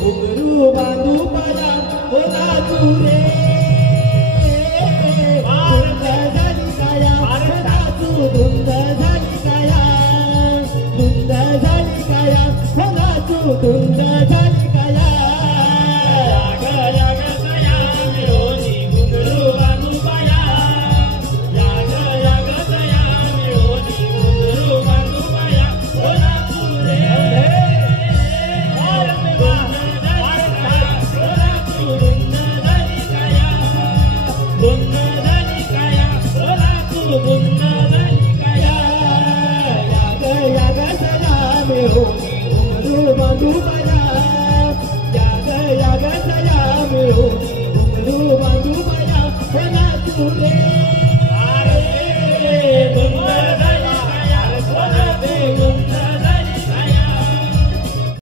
घुंगरू बांधू पाया हो नाचू रे धुंद झाली काया नाचू धुंद झाली काया धुंद झाली काया हो नाचू धुंद झाली काया याग सया मिळोनी घुंगरू बांधू पाया याग सया मिळोनी घुंगरू बांधू पाया हो नाचू रे घुंगरू बांधू पाया याग सया मिळो घुंगरू बांधू पाया हो नाचू रे।